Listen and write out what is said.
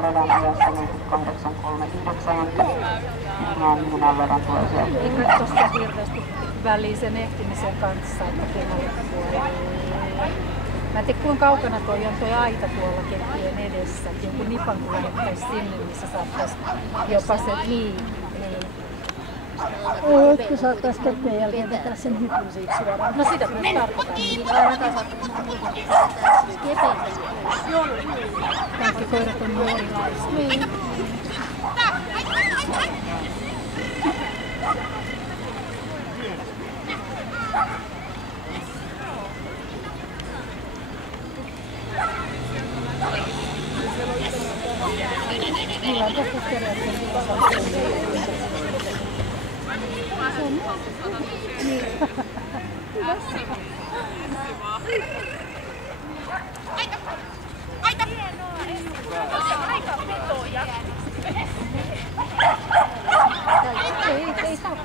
radan ajassa 48.39 ja minunan verran tulee sieltä. Ei kai tossa hirveästi väliä sen ehtimisen kanssa, että pihalle puolella. Mä en tiedä kuinka kaukana toi on toi aita tuolla keppien edessä. Jonkun nipan kun lähettäisi sinne, missä saattaisi jopa se niin. Ootko saattais keppien jälkeen vetää sen hypyn siitä suoraan? No sitä myös tarkoitan. Kaikki koirat on niin erilaisia. Niin. Niillä on tosta Ei saa.